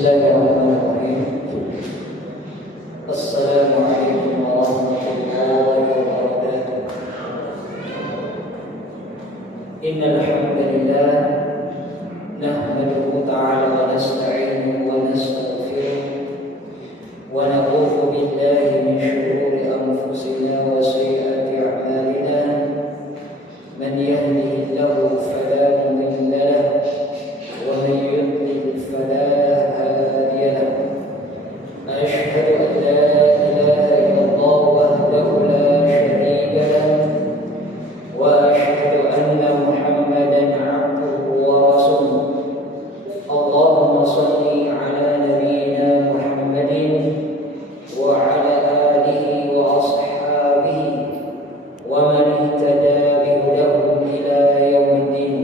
Bismillahirrahmanirrahim. Assalamualaikum warahmatullahi wabarakatuh. Innal hamdalillah nahmaduhu ta'ala wa nasta'inuhu wa nastaghfiruh wa na'udzu billahi min shururi anfusina wa sayyiati a'malina. Man yahdihillahu fala mudilla lahu wa man yudlil fala hadiya lahu. Asyhadu an la ilaha illallah wahdahu la syarika lahu wa asyhadu anna Muhammadan 'abduhu wa rasuluh. Allahumma shalli 'ala nabiyyina Muhammadin wa 'ala alihi wa ashabihi wa man ihtada bihudahum ila yaumiddin.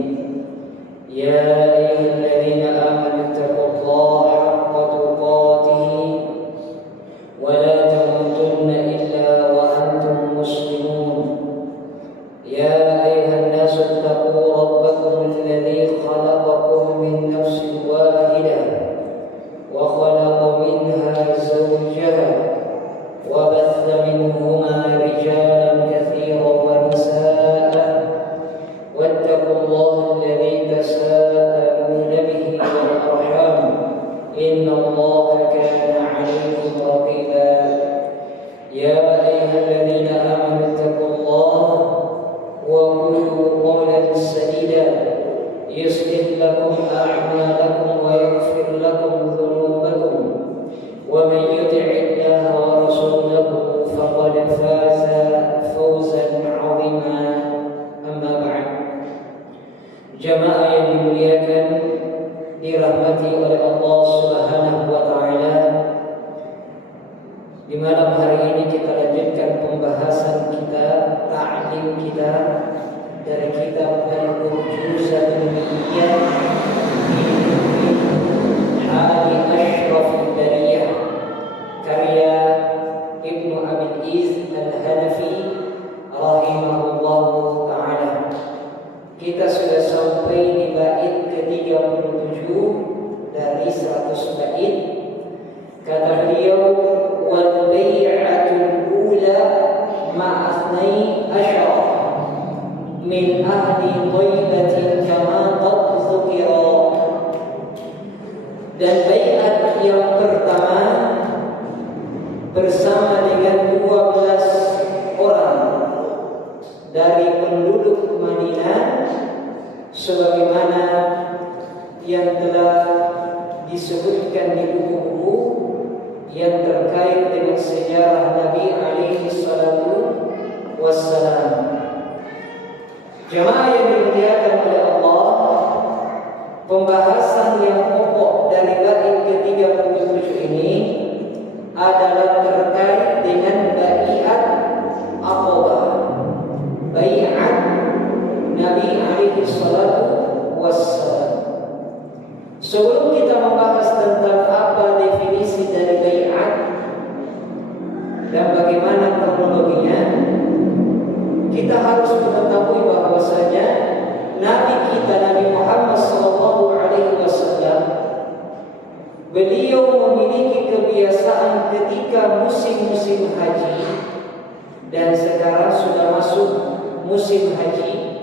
Ya ayyuhalladzina amanu taqullaha haqqa tuqatih wa la tamutunna illa wa antum muslimun. Ya ayyuhan nasu taqu rabbakum alladzi khalaqakum min nafsin wahidah wa khalaqa minha zawjaha wa batha minhuma rijalan katsiran wa nisaa. Wattaqullaha alladzi tasaaluna bihi wal arham innallaha kana 'alaykum raqiba. Ya ayyuhalladzina amanu taqullaha wa qulu qawlan sadida yuslih lakum a'malakum wa yaghfir lakum dhunubakum wa man yuti'illaha wa rasulahu faqad faza fawzan 'azima. Amma ba'd. Jamaah yang dimuliakan, dirahmati oleh Allah Subhanahu wa taala, di malam hari ini kita lanjutkan pembahasan kita, ta'lim kita dari kitab Al-Urjuzatul Mi'iyah Hali Ashrafil Bariyah karya Ibnu Abil Iz Al-Hanafi rahimahullahu ta'ala. Kita sudah sampai di bait ke-37 dari 100 bait. Kata beliau, wal bai'atul ula ma'athnai asyara min ahli dhaibatin kama qad dzukira. Dan bai'at yang pertama bersama dengan 12 orang dari penduduk Madinah sebagaimana yang telah disebutkan di buku-buku yang terkait dengan sejarah Nabi alaihi salatu wassalam. Jemaah yang dimuliakan oleh Allah, pembahasan yang pokok dari bait ke-37 ini adalah terkait dengan bai'at Aqabah, bai'at Nabi alaihi salatu wassalam. Sebelum kita membahas tentang apa definisi dari bai'at dan bagaimana kronologinya, kita harus mengetahui bahwasanya Nabi kita, Nabi Muhammad sallallahu alaihi wasallam, beliau memiliki kebiasaan ketika musim-musim haji, dan sekarang sudah masuk musim haji,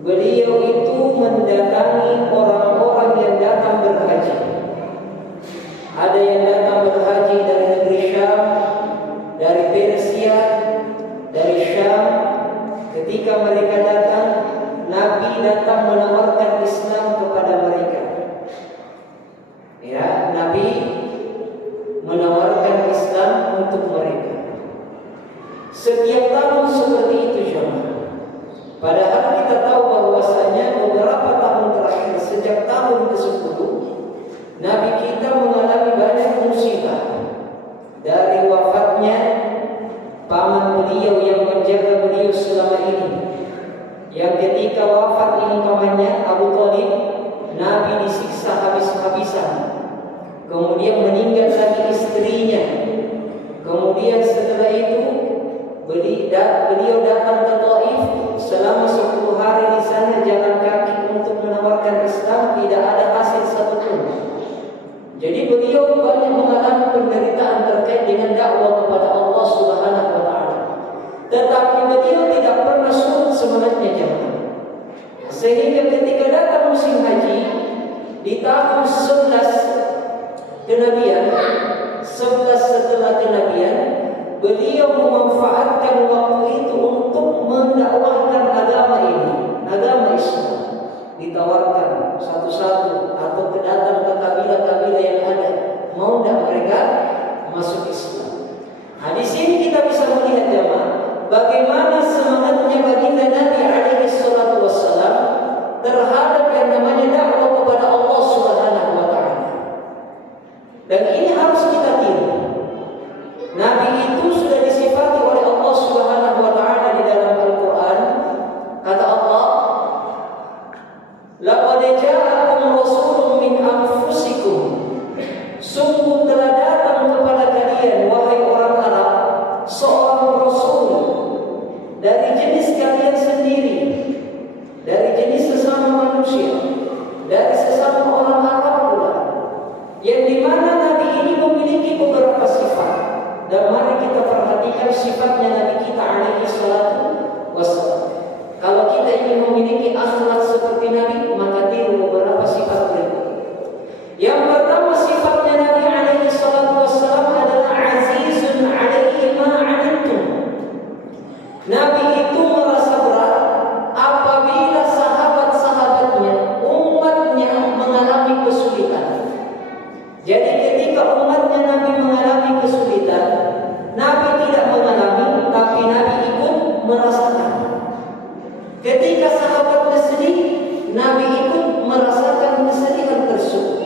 beliau itu mendatangi orang-orang yang datang berhaji. Ada yang datang berhaji dari negeri Syam, dari Persia, dari Syam. Ketika mereka datang, Nabi datang menawarkan Islam kepada mereka. Ya, Nabi menawarkan Islam untuk mereka. Setiap tahun seperti itu, jemaah. Padahal kita tahu bahwasanya beberapa tahun terakhir, sejak tahun ke-10, Nabi kita mengalami banyak musibah. Dari wafatnya paman beliau yang menjaga beliau selama ini, yang ketika wafat ini pamannya Abu Thalib, Nabi disiksa habis-habisan. Kemudian meninggal lagi istrinya. Kemudian setelah itu beliau datang ke Taif selama 10 hari di sana jalan kaki untuk menawarkan Islam, tidak ada hasil satupun. Jadi beliau banyak mengalami penderitaan terkait dengan dakwah kepada Allah Subhanahu wa taala. Tetapi beliau tidak pernah surut semangatnya jemaah. Sehingga ketika datang musim haji di tahun 11 kenabian, 11 setelah kenabian, beliau memanfaatkan waktu itu untuk mendakwahkan agama ini, agama Islam. Ditawarkan satu-satu atau datang ke kabilah-kabilah yang ada, mau tidak mereka masuk Islam. Nah, di sini kita bisa melihat jemaah bagaimana semangatnya baginda Nabi alaihi salatu wassalam terhadap yang namanya dakwah kepada Allah Subhanahu wa taala. Dan ini harus kita tiru. Nabi itu sudah disifati oleh Allah Subhanahu wa taala di dalam Al-Qur'an. Kata Allah, "Laqad ja'akum rasulun min anfusikum." Sungguh telah datang kepada kalian wahai orang Arab seorang rasul dari jenis kalian sendiri, dari jenis sesama manusia, dari sesama orang Arab pula, yang dimana Nabi ini memiliki beberapa sifat. Dan mari kita perhatikan sifatnya Nabi kita alaihi salatu wassalam. Kalau kita ingin memiliki akhlak seperti Nabi, maka tiru beberapa sifat berikut. Yang pertama sifatnya Nabi alaihi salatu wassalam adalah azizun alaihi ma 'anittum. Nabi itu merasa berat apabila sahabat-sahabatnya, umatnya mengalami kesulitan. Jadi ketika umatnya Nabi mengalami kesulitan, Nabi tidak mengalami, tapi Nabi ikut merasakan. Ketika sahabatnya sedih, Nabi ikut merasakan kesedihan tersebut.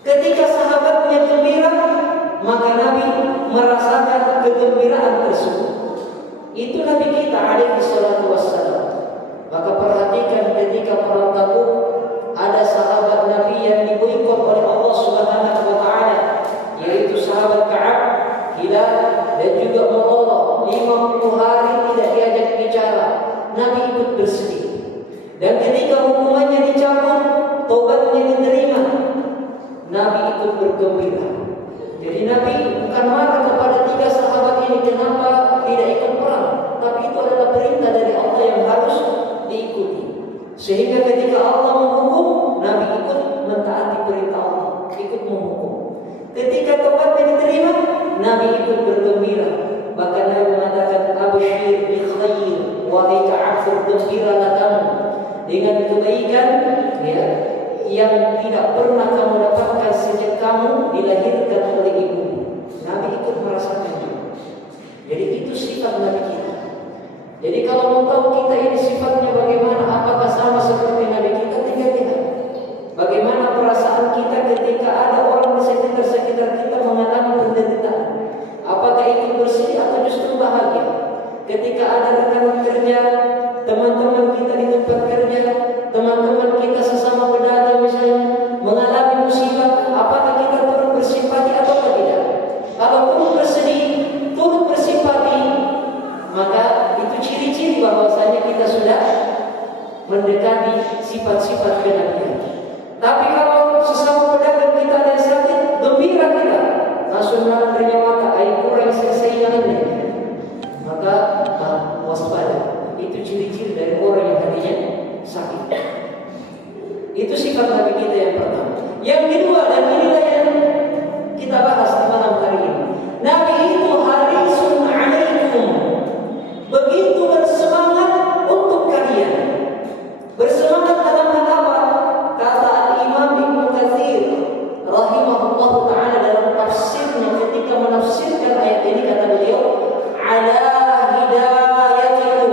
Ketika sahabatnya gembira, maka Nabi merasakan kegembiraan tersebut. Itu Nabi kita alaihi salatu wassalam. Maka perhatikan ketika perang Tabuk, ada sahabat Nabi yang diboikot oleh Allah Subhanahu wa taala, yaitu sahabat Ka'ab, Hilal dan juga Murarah. 50 hari tidak diajak bicara. Nabi ikut bersedih. Dan ketika hukumannya dicabut, tobatnya diterima, Nabi ikut bergembira. Jadi Nabi bukan marah kepada 3 sahabat ini kenapa tidak ikut perang, tapi itu adalah perintah dari Allah yang harus diikuti. Sehingga ketika Allah menghukum, Nabi ikut mentaati perintah Allah, ikut menghukum. Ketika tobatnya diterima, Nabi ikut bergembira. Bahkan Nabi mengatakan, "Abshir bi khair, wahai Ka'ab, bergembiralah kamu dengan kebaikan ya, yang tidak pernah kamu dapatkan sejak kamu dilahirkan oleh ibu." Nabi ikut merasakan itu. Jadi itu sifat Nabi kita. Jadi kalau mau tahu kita ini sifatnya bagaimana, apakah sama seperti Nabi kita, tinggal lihat bagaimana perasaan kita ketika ada orang di sekitar kita mengalami penderitaan. Apakah itu bersedih atau justru bahagia? Ketika ada rekan kerja, teman-teman kita di tempat kerja, teman-teman kita sesama pedagang misalnya mengalami musibah, apakah kita turut bersimpati atau tidak? Kalau turut bersedih, turut bersimpati, maka itu ciri-ciri bahwasanya kita sudah mendekati sifat-sifat kenabian. Tapi kalau sesama pedagang kita ada yang sakit, gembira kita, langsung menerima mata, air kurang selesai ini, maka waspada. Itu ciri-ciri dari orang yang hatinya sakit. Itu sifat Nabi kita yang pertama. Yang kedua, dan inilah yang kita bahas di malam hari ini, Nabi itu harisun alaikum, begitu bersemangat untuk kalian. Bersemangat dalam hal apa? Kata Al-Imam Ibnu Katsir rahimahullah ta'ala dalam tafsirnya ketika menafsirkan ayat ini, kata beliau, ala hidayatikum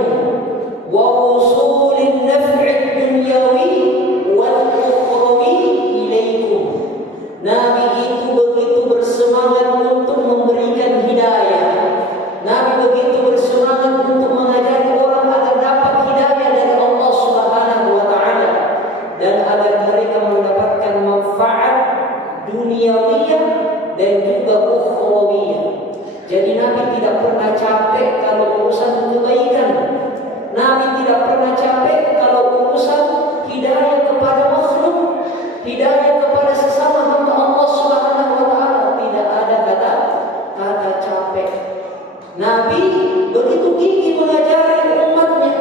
wa usulin naf'id dunyawi wal ukhrawi ilaikum. Nabi itu begitu bersemangat untuk memberikan hidayah. Nabi begitu bersemangat untuk mengajari orang agar dapat hidayah dari Allah Subhanahu wa taala dan agar mereka mendapatkan manfaat duniawiyah dan juga ukhrawiyah. Jadi Nabi tidak pernah capek kalau urusan kebaikan. Nabi tidak pernah capek kalau urusan hidayah kepada makhluk, hidayah kepada sesama hamba Allah rasa capek. Nabi begitu gigih mengajari umatnya,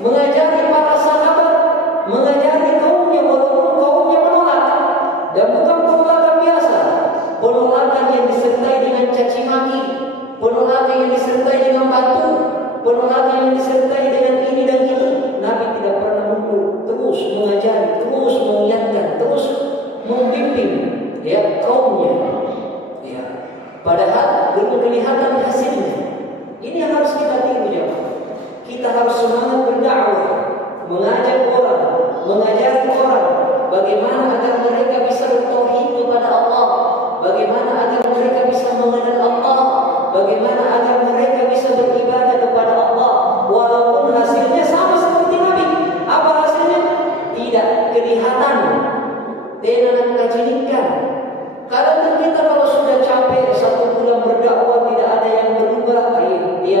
mengajari para sahabat, mengajari kaumnya walaupun kaumnya menolak. Dan bukan penolakan biasa, penolakan yang disertai dengan caci maki, penolakan yang disertai dengan batu, penolakan yang disertai dengan ini dan itu. Nabi tidak pernah mundur, terus mengajari, terus mengingatkan, terus membimbing ya kaumnya. Ya. Padahal belum kelihatan hasilnya. Ini yang harus kita tiru ya. Kita harus semangat berdakwah, mengajak orang, mengajari orang bagaimana agar mereka bisa bertauhid kepada Allah, bagaimana agar mereka bisa mengenal Allah, bagaimana agar mereka bisa beribadah kepada Allah. Walaupun hasilnya sama seperti Nabi. Apa hasilnya? Tidak kelihatan. Tidak kajinikan. Kadang kita kalau sudah capek 1 bulan berdakwah tidak ada yang berubah, dia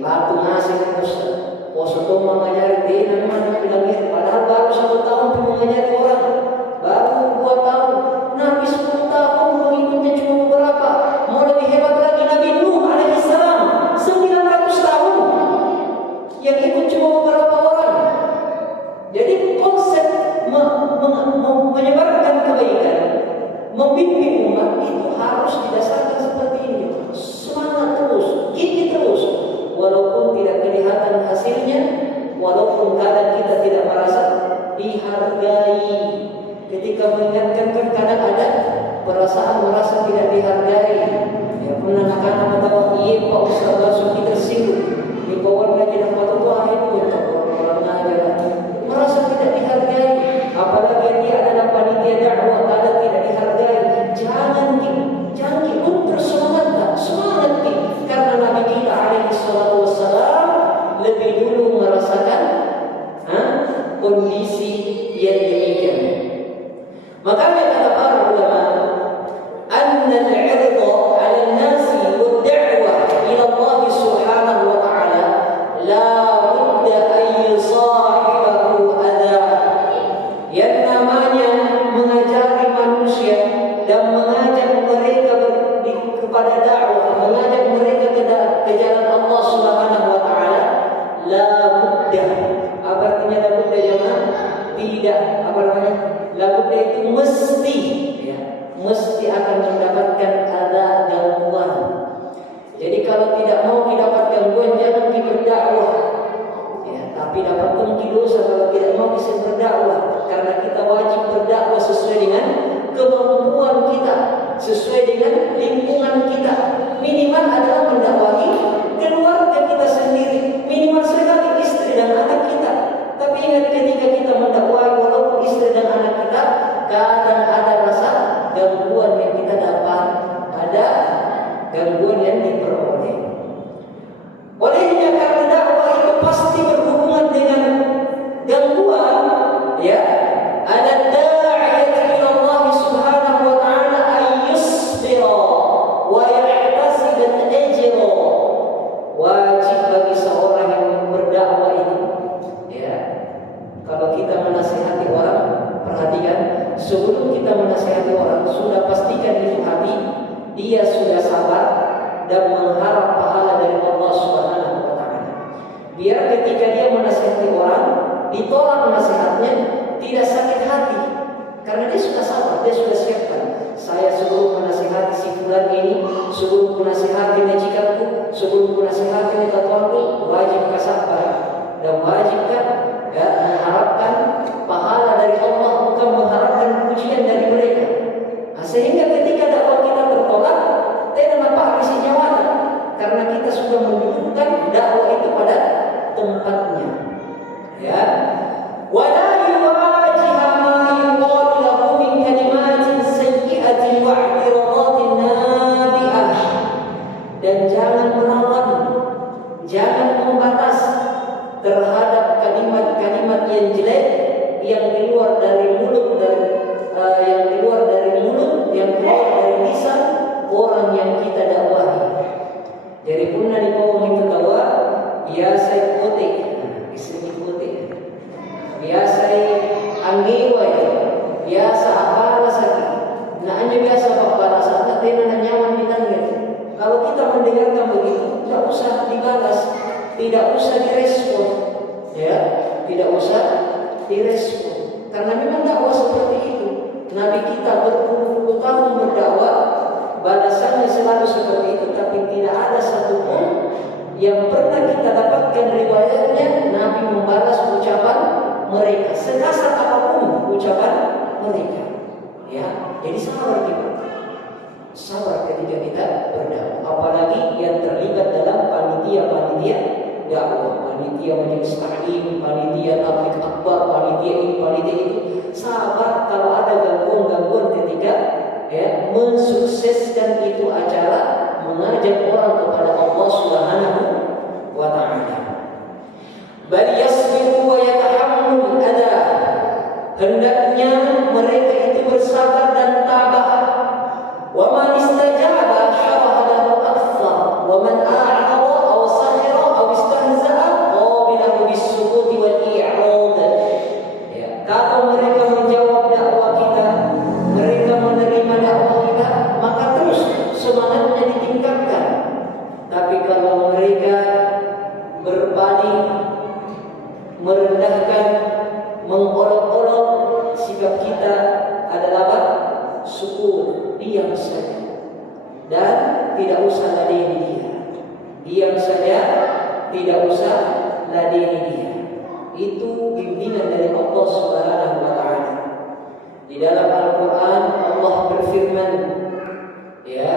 batu ngasih Ustaz. Poso to mengajari dia memang bilangnya padahal baru 1 tahun mengajari orang, baru 2 tahun. Nabi 10 tahun pengikutnya cuma beberapa. Mau lebih hebat lagi Nabi Nuh alaihissalam 900 tahun yang ikut cuma beberapa orang. Jadi konsep menyebarkan kebaikan, membimbing umat itu harus didasarkan seperti ini. Semangat terus, gigih terus, walaupun tidak kelihatan hasilnya, walaupun kadang kita tidak merasa dihargai. Ketika mengingatkan kan kadang ada perasaan merasa tidak dihargai. Ya pun anak-anak tahu iya Pak Ustaz langsung kita singgung. Di bawah lagi dapat tuah itu orang aja merasa tidak dihargai. Apalagi dia adalah panitia dakwah, ada tidak dihargai. Jangan untuk semangat karena Nabi kita alaihi salatu wassalam lebih dulu merasakan kondisi yang demikian. Makanya kata para ulama, anna al-'irda 'ala an-nasi wad-da'wah ila Allah subhanahu wa ta'ala la budda an yusahibahu adha. Yang namanya mengajari manusia dan mengajak mereka kepada dakwah, mengajak mereka ke jalan Allah Subhanahu wa taala, la budda. Apa artinya la budda jemaah? Tidak, apa namanya? La budda itu mesti ya, mesti akan mendapatkan ada gangguan. Jadi kalau tidak mau didapat gangguan jangan berdakwah. Tapi dapat pengki dosa kalau tidak mau bisa berdakwah, karena kita wajib berdakwah sesuai dengan kemampuan kita, sesuai dengan lingkungan kita. Minimal adalah mendakwahi keluarga kita sendiri, minimal sekali istri dan anak kita. Tapi ingat ketika kita mendakwahi walaupun istri dan anak kita, kadang ada rasa gangguan yang kita dapat, ada gangguan yang diperoleh. Olehnya karena dakwah itu pasti berhubungan dengan gangguan, ya. Ada da'iyat ila Allah Subhanahu wa ta'ala ay yusbira wa yahtasib al-ajra. Wajib bagi seorang yang berdakwah itu, ya. Kalau kita menasihati orang, perhatikan, sebelum kita menasihati orang, sudah pastikan itu hati dia sudah sabar dan mengharap pahala dari Allah Subhanahu wa taala. Biar ketika dia menasihati orang, ditolak nasihatnya, tidak sakit hati. Karena dia sudah sabar, dia sudah siapkan. Saya sebelum menasihati si fulan ini, sebelum menasihati majikanku, sebelum menasihati ketuaku, wajib sabar dan wajibkan ya, mengharapkan pahala dari Allah, bukan mengharapkan pujian dari mereka. Nah, sehingga ketika dakwah kita tertolak, tidak nampak isi jawatan, karena kita sudah mendudukkan dakwah itu pada tempatnya. Ya, wala yuwajiha ma yuqalu lahu min kalimatin sayyi'atin wa i'tiradatin nabi'ah. Dan jangan melawan, jangan membalas terhadap kalimat-kalimat yang jelek yang keluar dari mulut, yang keluar dari lisan orang yang kita dakwahi. Jadi pernah di kaum itu tawa, ya saya kote, ismi kote, biasa anggiwa, biasa apa sakit, nah hanya biasa apa saat tena nyaman di tangan. mendengarkan begitu, tidak usah dibalas, tidak usah direspon, ya, tidak usah direspon. Karena memang dakwah seperti itu. Nabi kita berpuluh-puluh tahun berdakwah, balasannya selalu seperti itu, tapi tidak ada satupun yang pernah kita dapatkan riwayatnya Nabi membalas ucapan mereka, sekasar apapun ucapan mereka. Ya, jadi sabar kita. Sabar ketika kita berdakwah, apalagi yang terlibat dalam panitia-panitia dakwah, panitia majelis taklim, panitia tabligh akbar, panitia ini, panitia itu. Sabar kalau ada gangguan-gangguan ketika mensukseskan itu acara mengajak orang kepada Allah Subhanahu wa taala. Bal yasbiru wa yatahammul adha. Hendaknya mereka itu bersabar dan tabah. Wa man istajaba syaraha lahu akthar wa man a'rada aw sakhira aw istahza'a qabilahu bis-sukuti wal i'rad. Ya, kalau mereka menjawab dakwah kita, mereka menerima dakwah kita, maka terus semangatnya ditingkatkan. Tapi kalau mereka berpaling, merendahkan, mengolok-olok, sikap kita adalah apa? Sukun, diam saja, dan tidak usah ladeni dia. Diam saja, tidak usah ladeni dia. Itu bimbingan dari Allah Subhanahu wa taala. Di dalam Al-Qur'an Allah berfirman, ya,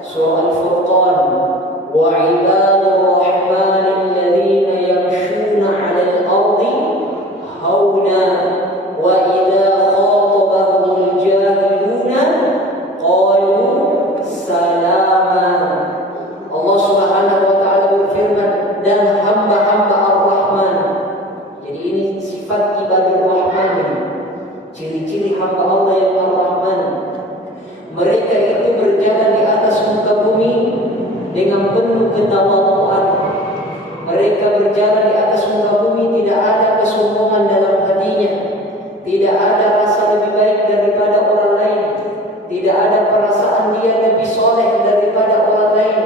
surah Al-Furqan, wa ibadur rahmanil ladzina yamshuna 'alal ardi hauna wa idza khatabahumul jahiluna qalu salama. Allah Subhanahu wa taala berfirman, dan hamba-hamba Ar-Rahman. Jadi ini sifat ibadur Rahman, ciri-ciri hamba Allah yang Ar-Rahman. Mereka itu berjalan di atas muka bumi dengan penuh ketawaduan. Mereka berjalan di atas muka bumi, tidak ada kesombongan dalam hatinya, tidak ada rasa lebih baik daripada orang lain, tidak ada perasaan dia lebih soleh daripada orang lain,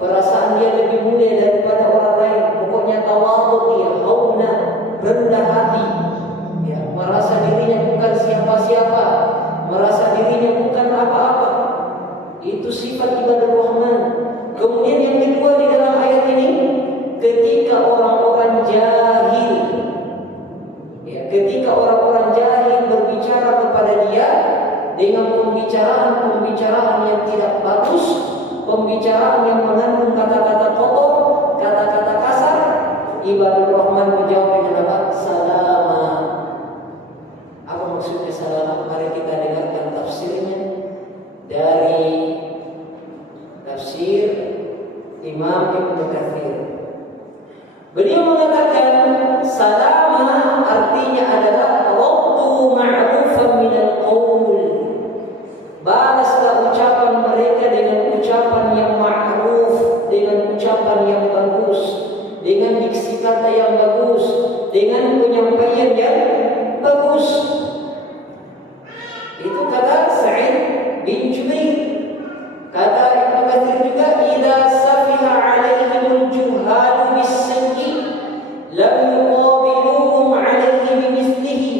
perasaan dia lebih mulia daripada orang lain. Pokoknya tawadhu dia, hauna, rendah hati, ya, merasa dirinya bukan siapa-siapa, merasa dirinya bukan apa-apa. Itu sifat ibadah Rahman. Kemudian yang kedua di dalam ayat ini, ketika orang-orang jahil, ya, ketika orang-orang jahil berbicara kepada dia dengan pembicaraan yang tidak bagus, pembicaraan yang mengandung kata-kata kotor, kata-kata kasar, ibadah Rahman menjawab dengan apa? Salama. Apa maksudnya salama? Mari kita dengarkan tafsirnya dari tafsir Imam Ibnu Katsir. Beliau mengatakan salama artinya adalah raddu ma'rufan minal qaul. Balaslah ucapan mereka dengan ucapan yang ma'ruf, dengan ucapan yang bagus, dengan diksi kata yang bagus, dengan penyampaian yang bagus. Itu kata Sa'id bin Jubair. Kata Ibnu Katsir juga, idza safiha 'alaihimul juhalu bis-sayyi lam yuqabiluhum 'alaihi bimithlihi.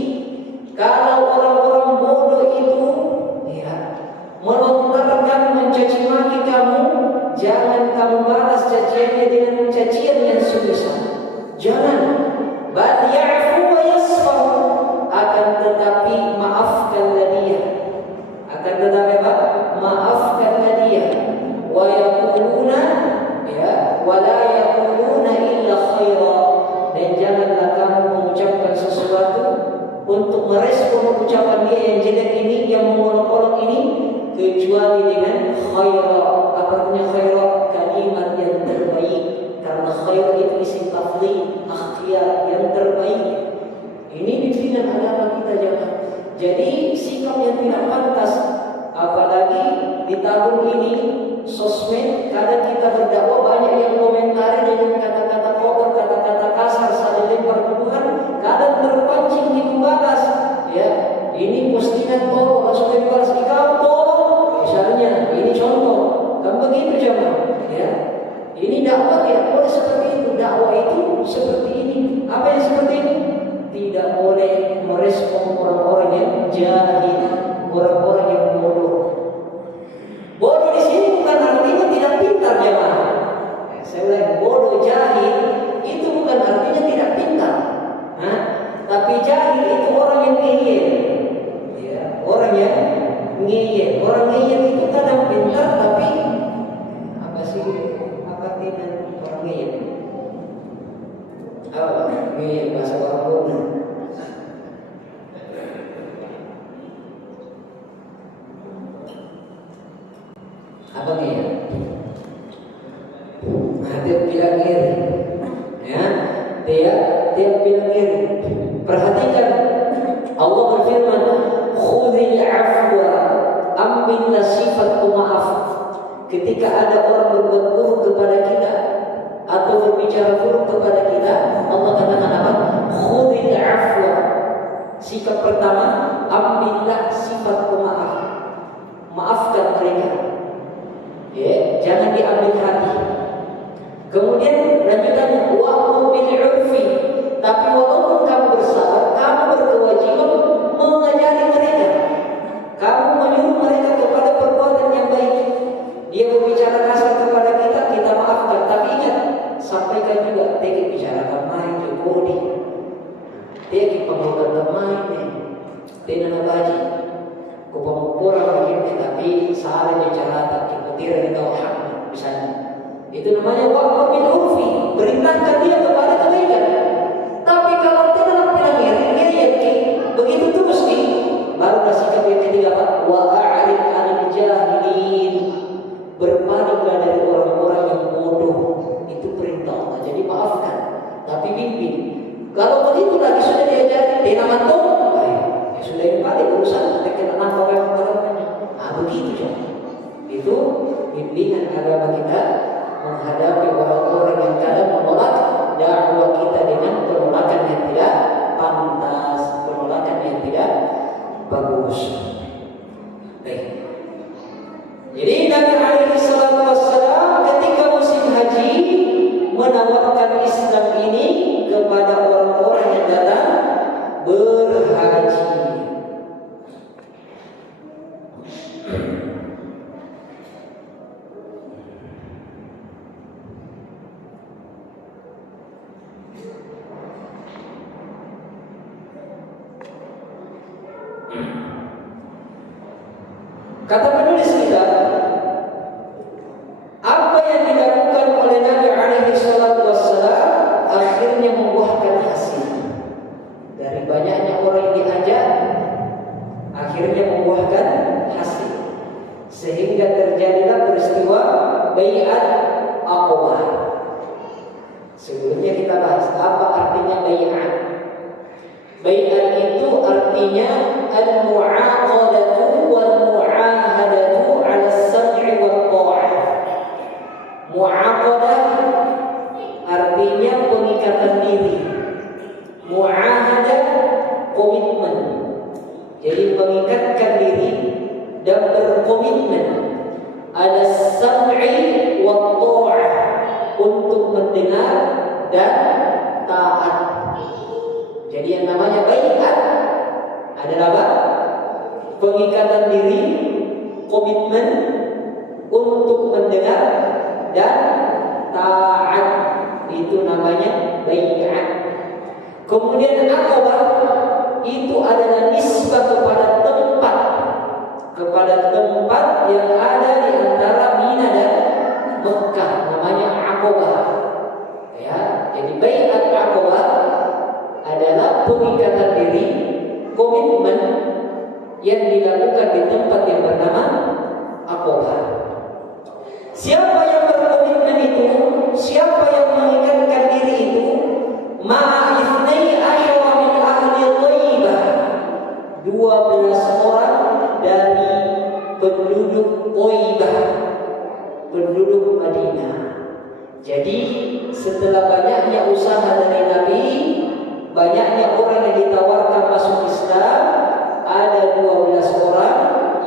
Kalau orang-orang bodoh itu, ya, melontarkan mencaci maki kamu, jangan kamu balas caciannya dengan cacian yang semisal. Jangan. Bal ya'fu wa yasfahu, akan tetapi maafkanlah dia. Akan tetapi apa? Maafkanlah dia. Wa yaquluna, ya, wa la yaquluna illa khaira, dan janganlah kamu mengucapkan sesuatu untuk merespon ucapan dia yang jelek ini, yang mengolok-olok ini, kecuali dengan khaira. Apa artinya khaira? Kalimat yang terbaik. Karena khair itu isim tafdhil, akhyar, yang terbaik. Ini bimbingan agama kita, jangan. Jadi sikap yang tidak pantas, apalagi di tahun ini sosmed, kadang kita berdakwah banyak yang komentari dengan kata-kata kotor, kata-kata kasar, saling lempar tuduhan, kadang terpancing dibalas. Ya, ini postingan tolong langsung dibalas, ikaw tolong, misalnya ini contoh, kan begitu jemaah. Ya, dakwah tidak boleh seperti itu. Dakwah itu seperti ini. Apa yang seperti ini? Tidak boleh merespon orang-orang yang jahil, orang-orang yang bodoh. Bodoh di sini bukan artinya tidak pintar jemaah. Saya ulang, bodoh jahil itu bukan artinya tidak pintar. Tapi jahil itu orang yang ngeyel. Ya, orang yang ngeyel. Orang ngeyel itu kadang pintar tapi apa sih? Apa artinya orang ngeyel? Ngeyel bahasa orang bodoh. Apa ngeyel? Dia bilang ngiri, ya, dia bilang ngiri. Perhatikan, Allah berfirman, khudhil afwa, ambillah sifat pemaaf. Ketika ada orang berbuat buruk kepada kita atau berbicara buruk kepada kita, Allah katakan apa? Khudhil afwa. Sikap pertama, ambillah sifat pemaaf. Maafkan mereka. Ya, jangan diambil hati. Kemudian lanjutannya wa'mur bil 'urfi. Tapi walaupun kamu bersabar, kamu berkewajiban mengajari mereka. Kamu menyuruh mereka kepada perbuatan yang baik. Dia berbicara kasar kepada kita, kita maafkan. Tapi ingat, sampaikan juga tegi bicara main jebodi. Tegi pengorban main ni. Tena baji. Ko pamupura begini tapi salah bicara tak diputira di hak misalnya. Itu namanya wa'mur bil 'urfi, perintahkan dia kepada kebaikan. Tapi kalau tidak ngiri, begitu terus nih, baru sikap yang ketiga apa? Wa'arid 'anil jahilin, berpalinglah dari orang-orang yang bodoh. Itu perintah Allah. Jadi maafkan, tapi bimbing. Kalau begitu lagi sudah diajari, dia mantung, ya sudah ini paling urusan kita nampak yang pertamanya. Begitu saja. Itu bimbingan agama kita menghadapi orang-orang yang kadang menolak dakwah kita dengan penolakan yang tidak pantas, penolakan yang tidak bagus. Baik. Jadi Nabi alaihi salatu wassalam ketika musim haji menawarkan Islam ini kepada orang-orang yang datang berhaji. Kata penulis kita, apa yang dilakukan oleh Nabi alaihi salatu wassalam akhirnya membuahkan hasil. Dari banyaknya orang yang diajak, akhirnya membuahkan hasil. Sehingga terjadilah peristiwa Bai'at Aqabah. Sebelumnya kita bahas apa artinya bai'at. Bai'at itu artinya al-mu'aqadatu wal-mu'ahadatu 'ala as-sam'i wat-tha'ah. Mu'aqadah artinya pengikatan diri. Mu'ahadah komitmen. Jadi mengikatkan diri dan berkomitmen 'ala as-sam'i wat-tha'ah, untuk mendengar dan taat. Jadi yang namanya bai'at adalah apa? Pengikatan diri, komitmen untuk mendengar dan taat. Itu namanya bai'at. Kemudian Aqabah itu adalah nisbah kepada tempat yang ada di antara Mina dan Mekah, namanya Aqabah. Ya, jadi bai'at Aqabah adalah pengikatan diri, komitmen yang dilakukan di tempat yang bernama Aqabah. Siapa yang berkomitmen itu, siapa yang mengikatkan diri itu, ma'a ithnai asyara min ahli Thaibah, 12 orang dari penduduk Thaibah, penduduk Madinah. Jadi setelah banyaknya usaha dari Nabi, banyaknya orang yang ditawarkan masuk Islam, ada 12 orang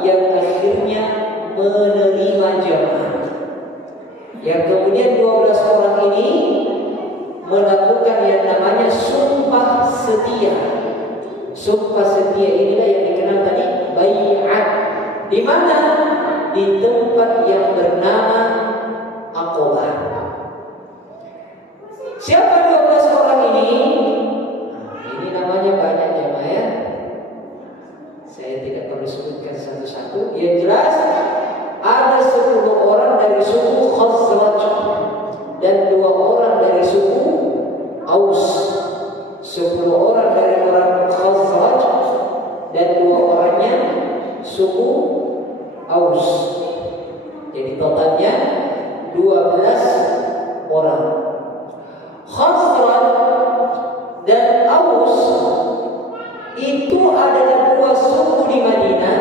yang akhirnya menerima jamaah. Yang kemudian 12 orang ini melakukan yang namanya sumpah setia. Sumpah setia inilah yang dikenal tadi bai'at. Di mana? Di tempat yang bernama Aqabah. Siapa 12 orang ini? Ini namanya banyak jemaah ya. Saya tidak perlu sebutkan satu-satu. Yang jelas ada 10 orang dari suku Khazraj dan 2 orang dari suku Aus. 10 orang dari orang Khazraj dan 2 orangnya suku Aus. Jadi totalnya 12 orang. Khazraj dan Aus itu adalah 2 suku di Madinah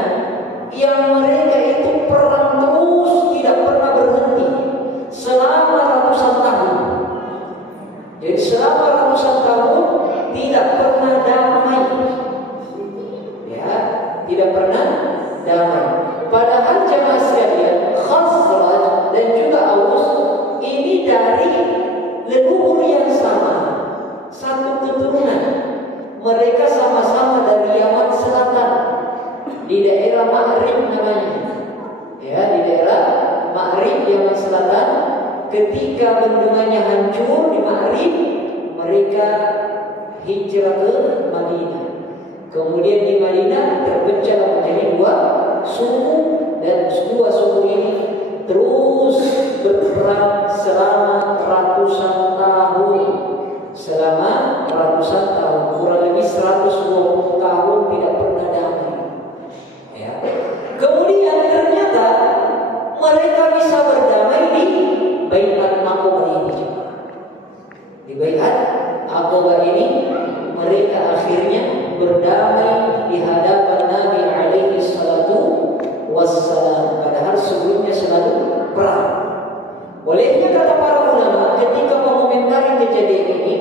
yang mereka itu perang terus, tidak pernah berhenti selama ratusan tahun. Jadi selama ratusan tahun tidak pernah damai. Ya, tidak pernah damai. Padahal jemaah sekalian, Khazraj dan juga Aus ini dari leluhur yang sama, satu keturunan. Mereka sama-sama dari Yaman Selatan, di daerah Ma'rib namanya. Ya, di daerah Ma'rib Yaman Selatan. Ketika bendungannya hancur di Ma'rib, mereka hijrah ke Madinah. Kemudian di Madinah terpecah menjadi 2 suku, dan 2 suku ini terus berperang selama ratusan tahun. Selama ratusan tahun, kurang lebih 120 tahun tidak pernah damai. Ya. Kemudian ternyata mereka bisa berdamai di Bai'at Aqabah ini. Di Bai'at Aqabah ini mereka akhirnya berdamai di hadapan Nabi alaihi salatu wassalam. Padahal sebelumnya selalu perang. Olehnya kata para ulama ketika mengomentari kejadian ini,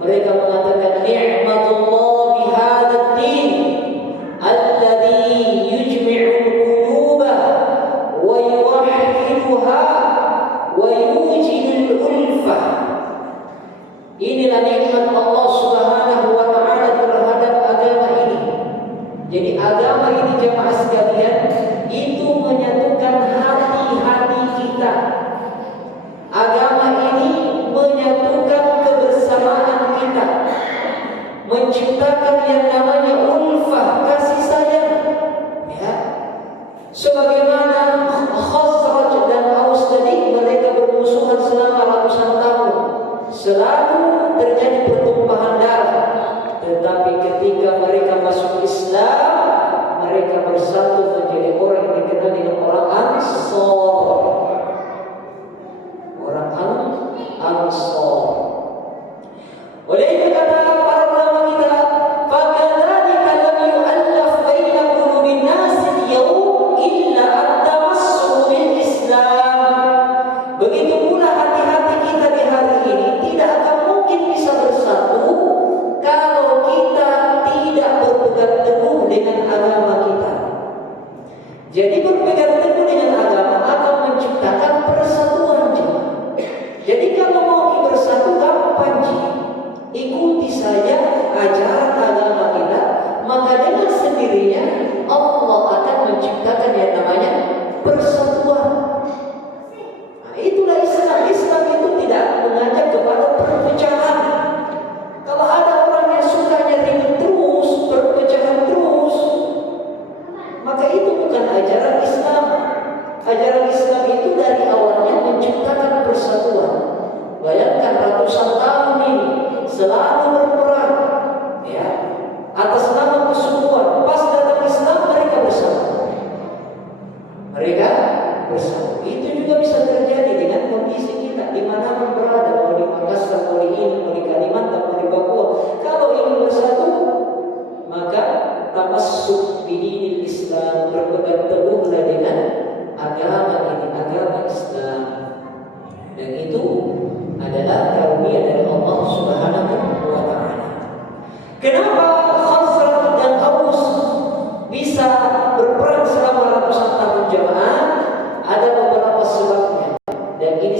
mereka mengatakan ni'matullah bihadzal din alladhi yujmi'ul quluba wa yuwahhiduha wa yujilul ulfah. Inilah nikmat Allah Subhanahu wa taala terhadap agama ini. Jadi agama ini jemaah sekalian itu menyatukan hati-hati kita. Agama ini menyatukan kebersamaan kita, menciptakan yang namanya ulfah, kasih sayang. Ya. Sebagaimana Khazraj dan Aus tadi, mereka bermusuhan selama ratusan tahun, selalu terjadi pertumpahan darah. Tetapi ketika mereka masuk Islam, mereka bersatu menjadi orang yang dikenal dengan orang Ansar. Orang Ansar. Oleh itu kata para ulama kita, fakadzalika lam yu'allaf baina qulubin nas al-yawm illa at-tamassuk bil Islam. Begitu pula hati-hati kita di hari ini tidak akan mungkin bisa bersatu kalau kita tidak berpegang teguh dengan agama kita. Jadi berpegang teguh dengan agama akan menciptakan persatuan juga. Jadi kalau mau bersatu gampang, ikuti saja ajaran agama kita, maka dengan sendirinya Allah akan menciptakan yang namanya persatuan. Nah, itulah Islam. Islam itu tidak mengajak kepada perpecahan. Kalau ada orang yang sukanya ribut terus, perpecahan terus, maka itu bukan ajaran Islam. Ajaran Islam itu dari awalnya menciptakan persatuan. Bayangkan ratusan tahun ini selalu berperang, ya, atas nama kesukuan. Pas datang Islam mereka bersatu. Mereka bersatu. Itu juga bisa terjadi dengan kondisi kita dimanapun berada, mau di Makassar, mau di ini, mau di Kalimantan, mau di Papua. Kalau ingin bersatu, maka tamassuk bidinil Islam, berpegang teguhlah dengan agama ini, agama Islam. Dan itu adalah karunia dari Allah Subhanahu wa taala. Kenapa Khazraj dan Aus bisa berperang selama ratusan tahun jemaah? Ada beberapa sebabnya. Dan ini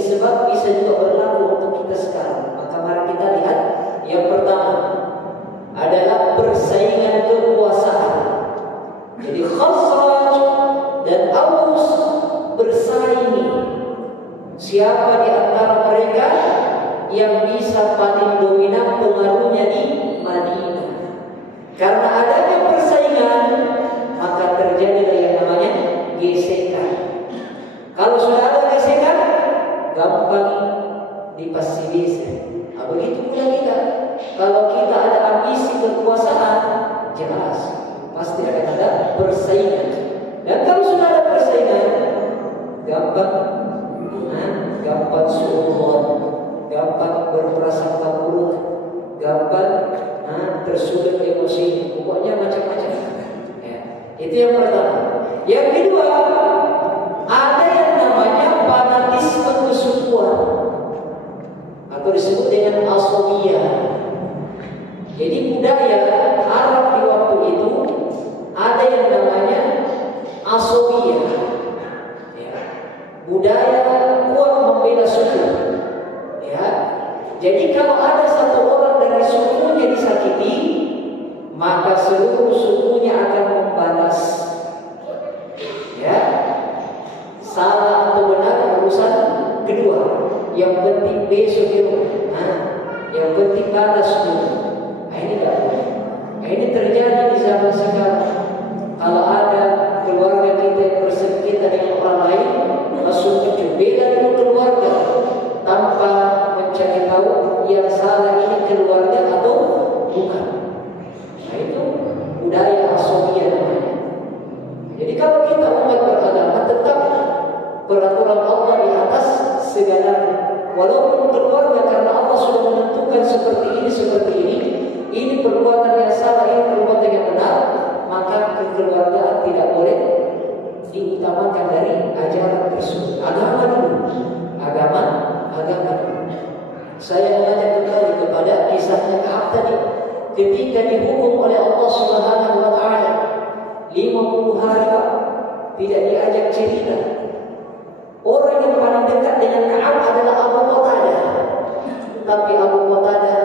Siapa di antara mereka yang bisa paling dominan pengaruhnya di Madinah? Karena adanya persaingan, maka terjadilah yang namanya gesekan. Kalau sudah ada gesekan, gampang dipasivisir. Begitu pula kita. Kalau kita ada ambisi kekuasaan, jelas pasti akan ada persaingan. Dan kalau sudah ada persaingan, gampang suudzon, gampang berprasangka buruk, gampang tersulut emosi, pokoknya macam-macam. Ya, itu yang pertama. Yang kedua, ada yang namanya fanatisme kesukuan atau disebut dengan asabiyah. Jadi budaya Arab di waktu itu ada yang namanya asabiyah. Ya, budaya kuat membela suku. Ya, jadi kalau ada satu orang dari sukunya disakiti, maka seluruh sukunya akan membalas. Ya, salah atau benar urusan kedua. Yang penting besok itu, yang penting balas dulu. Ini tidak boleh. Ini terjadi di zaman sekarang. Kalau ada keluarga kita yang bersengketa dengan orang lain, langsung bela dulu keluarga tanpa mencari tahu yang salah ini keluarga atau bukan. Nah, itu budaya asabiyah namanya. Jadi kalau kita umat beragama, tetap peraturan Allah di atas segalanya. Walaupun keluarga karena Allah sudah menentukan seperti ini, ini perbuatan yang salah, ini perbuatan yang benar, maka kekeluargaan tidak boleh diutamakan dari ajaran tersebut. Agama dulu. Saya mengajak kembali kepada kisahnya Ka'ab tadi. Ketika dihukum oleh Allah Subhanahu wa taala 50 hari Pak, tidak diajak cerita. Orang yang paling dekat dengan Ka'ab adalah Abu Qatadah. Tapi Abu Qatadah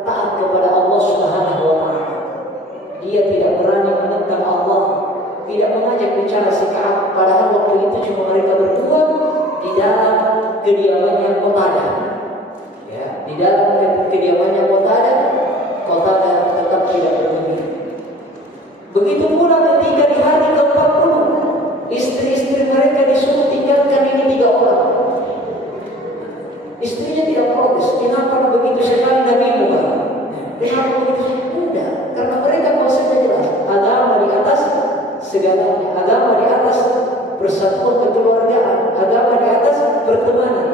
taat kepada Allah Subhanahu wa taala. Dia tidak berani menentang Allah, tidak mengajak bicara si Ka'ab, padahal waktu itu cuma mereka berdua di dalam kediamannya Qatadah. Ya, di dalam kediamannya Qatadah tetap tidak berdiri. Begitu pula ketika di hari ke-40, istri-istri mereka disuruh tinggalkan ini 3 orang. Istrinya tidak protes. Kenapa begitu sekali Nabi Muhammad? Kenapa begitu? Tidak. Karena mereka konsepnya jelas. Agama di atas segalanya. Agama di atas persatuan kekeluargaan. Agama di atas pertemanan.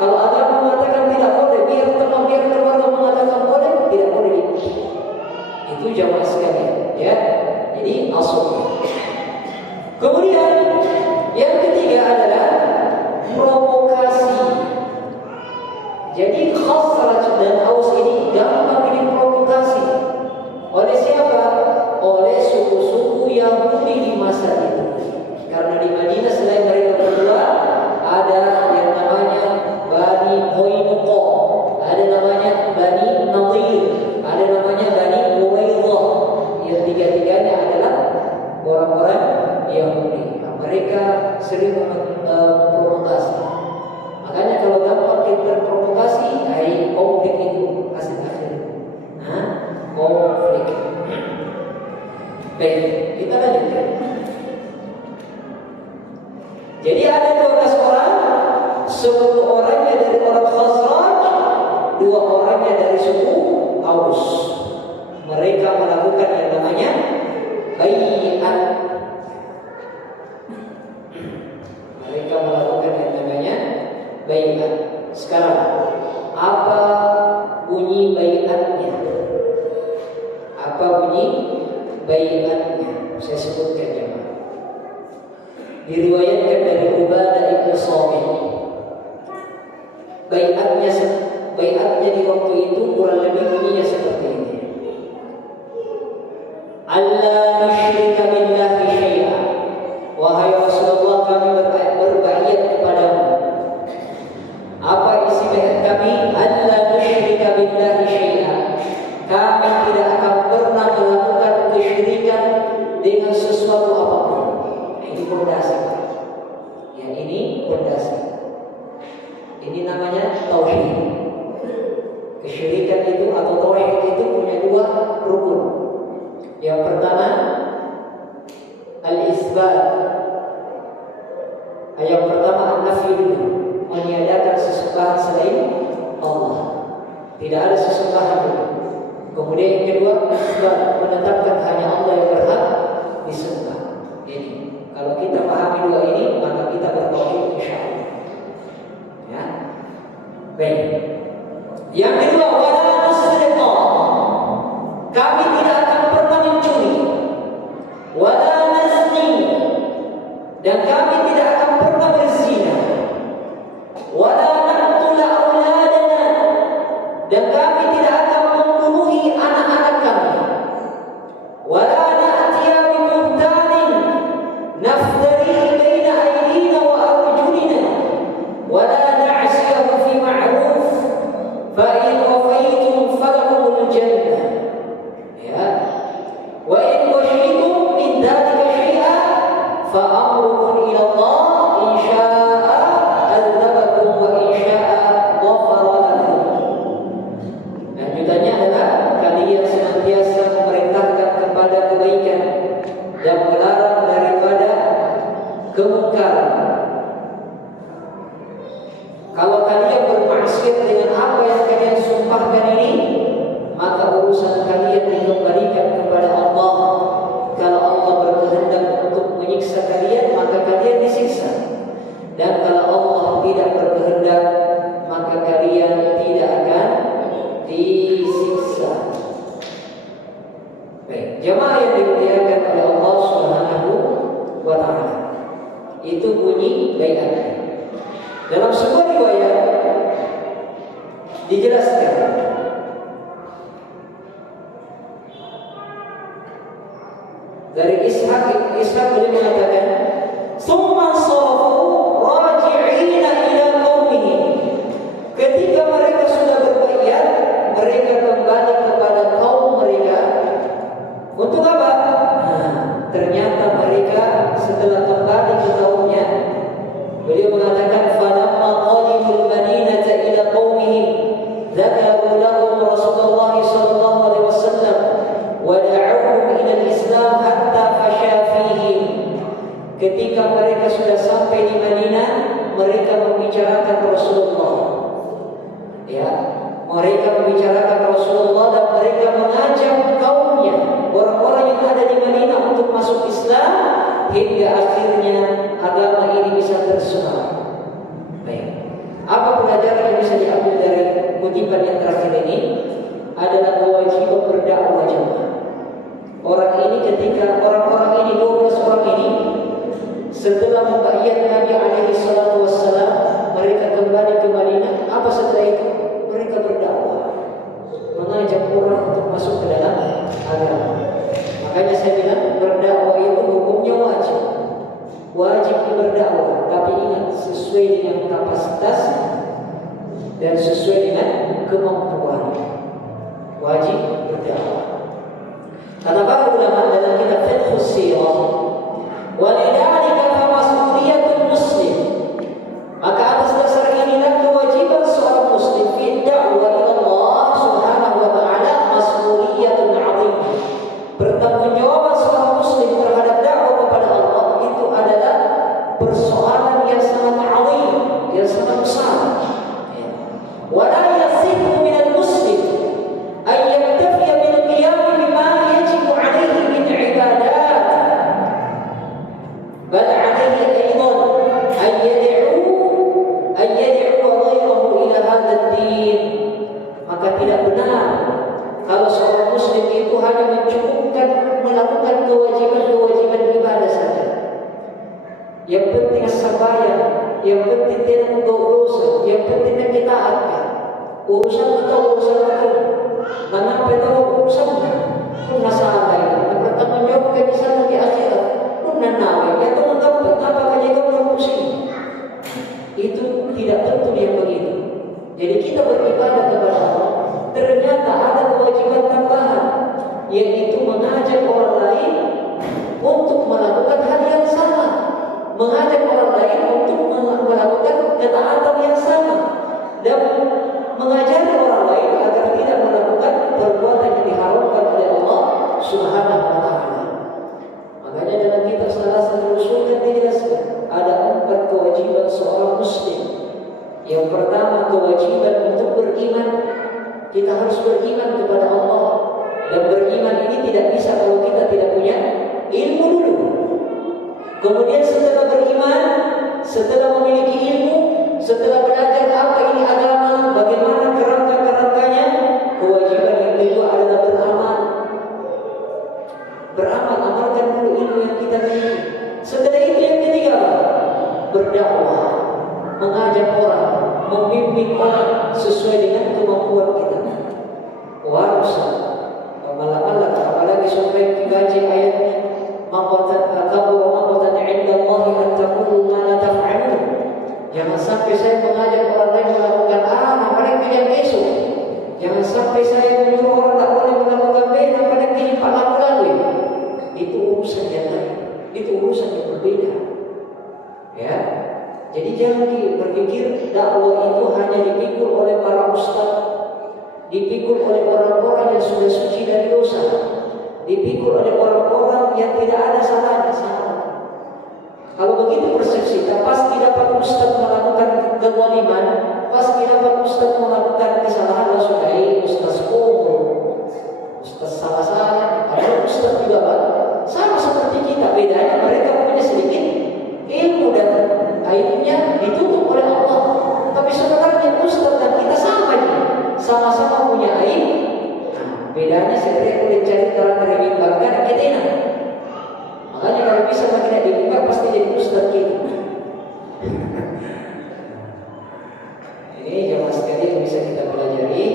Kalau agama mengatakan tidak boleh, biar teman, biar keluarga mengatakan boleh, tidak boleh diikuti. Itu jamaah sekalian, ya. Jadi asal. Kemudian yang ketiga adalah provokasi. Jadi Khazraj dan Aus ini gampang diprovokasi. Oleh siapa? Oleh suku-suku Yahudi di masa itu. Karena di Madinah selain mereka berdua, ada yang namanya Bani Qainuqa, ada namanya Bani Nadir, ada namanya Bani Quraidah. Yang tiga-tiganya adalah orang-orang Yahudi. Mereka sering memprovokasi. Makanya kalau gampang kita provokasi, konflik itu hasil akhir. Konflik. Baik, kita lanjutkan. Jadi ada 12 orang, 10 orangnya dari orang Khazraj, 2 orangnya dari suku Aus. Mereka melakukan yang namanya bai'at. Mereka melakukan yang namanya bai'at. Sekarang, apa bunyi bai'atnya? Apa bunyi bai'atnya? Saya sebutkan ya. Diriwayatkan dari Ubadah ibn Samit. Bai'atnya di waktu itu kurang lebih bunyinya seperti ini. Allah nusyrika billahi syai'a. Wahai Rasulullah, kami berbaiat kepadamu. Apa isi baiat kami? Allah nusyrika billahi syai'a. Kami tidak akan pernah melakukan kesyirikan dengan sesuatu apapun. Ini pondasi. Ya, ini pondasi. Ini namanya tauhid. Kesyirikan itu atau tauhid itu punya dua rukun. Yang pertama al-isbat. Yang pertama an-nafy, meniadakan sesembahan selain Allah. Tidak ada sesembahan dulu. Kemudian yang kedua isbat, menetapkan hanya Allah yang berhak disembah. Ini kalau kita pahami dua ini, maka kita bertauhid insyaallah. Ya. Baik. Yang kedua, wala nusriqa. Kami tidak akan pernah mencuri. Wala nazni. Dan kami tidak akan pernah berzina. Wala naqtula auladana. Dan kami tidak akan membunuhi anak-anak kami. Wala na'tiya bi buhtanin naftarihi baina aydina wa arjulina. Wala na'siyahu fi ma'ruf. فإن وفيتم فلكم الجنة يا وإن وشيتم من ذلك شيئا فأمركم إلى الله إن شاء عذبكم وإن شاء غفر لكم. Lanjutannya adalah kalian senantiasa memerintahkan kepada kebaikan dan melarang daripada kemungkaran. Kalau kalian bermaksiat dengan apa yang kalian sumpahkan ini, maka urusan kalian dikembalikan kepada Allah. Kalau Allah berkehendak untuk menyiksa kalian, maka kalian disiksa. Dan kalau Allah tidak berkehendak, maka kalian tidak akan disiksa. Baik, jemaah yang dimuliakan oleh Allah Subhanahu wa taala. Itu bunyi baiat. Dalam sebuah riwayat dijelaskan dari Ishaq beliau mengatakan, "Tsumma sarafu raji'ina ila qaumihim." Ketika mereka sudah berbaiat, mereka kembali kepada kaum mereka. Untuk apa? Ternyata mereka setelah kembali ke kaumnya, beliau mengatakan, "Falamma qadimul Madinata ila qaumihim, dzakaru lahum Rasulullah sallallahu alaihi wasallam wa da'awhum ila al-Islam hatta fasha fihim." Ketika mereka sudah sampai di Madinah, mereka membicarakan Rasulullah. Ya, mereka membicarakan Rasulullah dan mereka mengajak kaumnya, orang-orang yang ada di Madinah untuk masuk Islam hingga akhirnya agama ini bisa tersebar. Baik. Apa pelajaran yang bisa diambil dari kutipan yang terakhir ini? Adalah kewajiban berdakwah jemaah. Orang-orang ini 12 orang ini setelah membaiat Nabi alaihi salatu wassalam, mereka kembali ke Madinah. Apa setelah itu? Mereka berdakwah, mengajak orang untuk masuk ke dalam agama. Makanya saya bilang berdakwah itu hukumnya wajib. Wajib berdakwah, tapi ingat sesuai dengan kapasitas dan sesuai dengan kemampuan. Wajib berdakwah. Kata para ulama dalam kitab Fiqhus Sirah, "Walidzalika fa mas'uliyatul muslim." Maka atas dasar inilah kewajiban seorang muslim fi da'wah ila Allah Subhanahu wa taala mas'uliyatun 'azimah. Pertanggungjawaban seorang muslim terhadap dakwah kepada Allah itu adalah persoalan yang sangat 'azim, yang sangat besar. Wala yasihu minal muslim an yaktafiya bil qiyam bima yajibu 'alaihi min 'ibadat, bal 'alaihi aidan an yad'u ghayrahu ila hadzal din. Maka tidak benar kalau seorang muslim itu hanya mencukupkan melakukan kewajiban ibadah saja. Yang penting sembahyang, yang penting tidak berdosa, yang penting kita taatkan. Urusan itu, mana tahu urusannya? Pun masalah itu. Bertanggungjawab di sana di akhirat. Pun nawa, ya tahu apa kaya kamu pusing. Itu tidak tentu yang begitu. Jadi kita beribadah kepada Allah, ternyata ada kewajiban tambahan, yaitu mengajak orang lain untuk melakukan hal yang sama, mengajak orang lain untuk melakukan ketaatan yang sama. pertama kewajiban untuk beriman. Kita harus beriman kepada Allah. Dan beriman ini tidak bisa kalau kita tidak punya ilmu dulu. Kemudian setelah beriman, setelah memiliki ilmu, setelah belajar apa ini agama, bagaimana kerangka-kerangkanya, kewajiban yang kedua adalah beramal. Beramal, amalkan dulu ilmu yang kita miliki. Setelah itu yang ketiga, berdakwah, mengajak orang, memimpin orang sesuai dengan kemampuan kita. Harus malah-malah, apalagi sampai dibaca ayatnya, maqatan 'inda Allah an taqulu ma la taf'alun. Jangan sampai saya mengajak orang lain melakukan A, namanya yang esok. Jangan sampai saya menyuruh orang tak boleh melakukan B, namanya ini Pak lalu. Itu urusan yang lain, itu urusan yang berbeda. Ya, jadi jangan berpikir dakwah itu hanya dipikul oleh para ustaz, dipikul oleh orang-orang yang sudah suci dari dosa, dipikul oleh orang-orang yang tidak ada salahnya. Kalau begitu persepsi kita, pasti dapat ustaz melakukan kezaliman, pasti dapat ustaz melakukan kesalahan. Sudah ustaz ustaz salah-salah, ada ustaz juga Pak, sama seperti kita. Bedanya mereka punya sedikit ilmu dan aibnya ditutup oleh Allah. Tapi sebenarnya ustaz dan kita sama aja, sama-sama punya aib. Bedanya saya boleh cari cara dari mimbar kan kita enak. Makanya kalau bisa makin di mimbar pasti jadi ustaz kita. Ini jamaah sekalian bisa kita pelajari.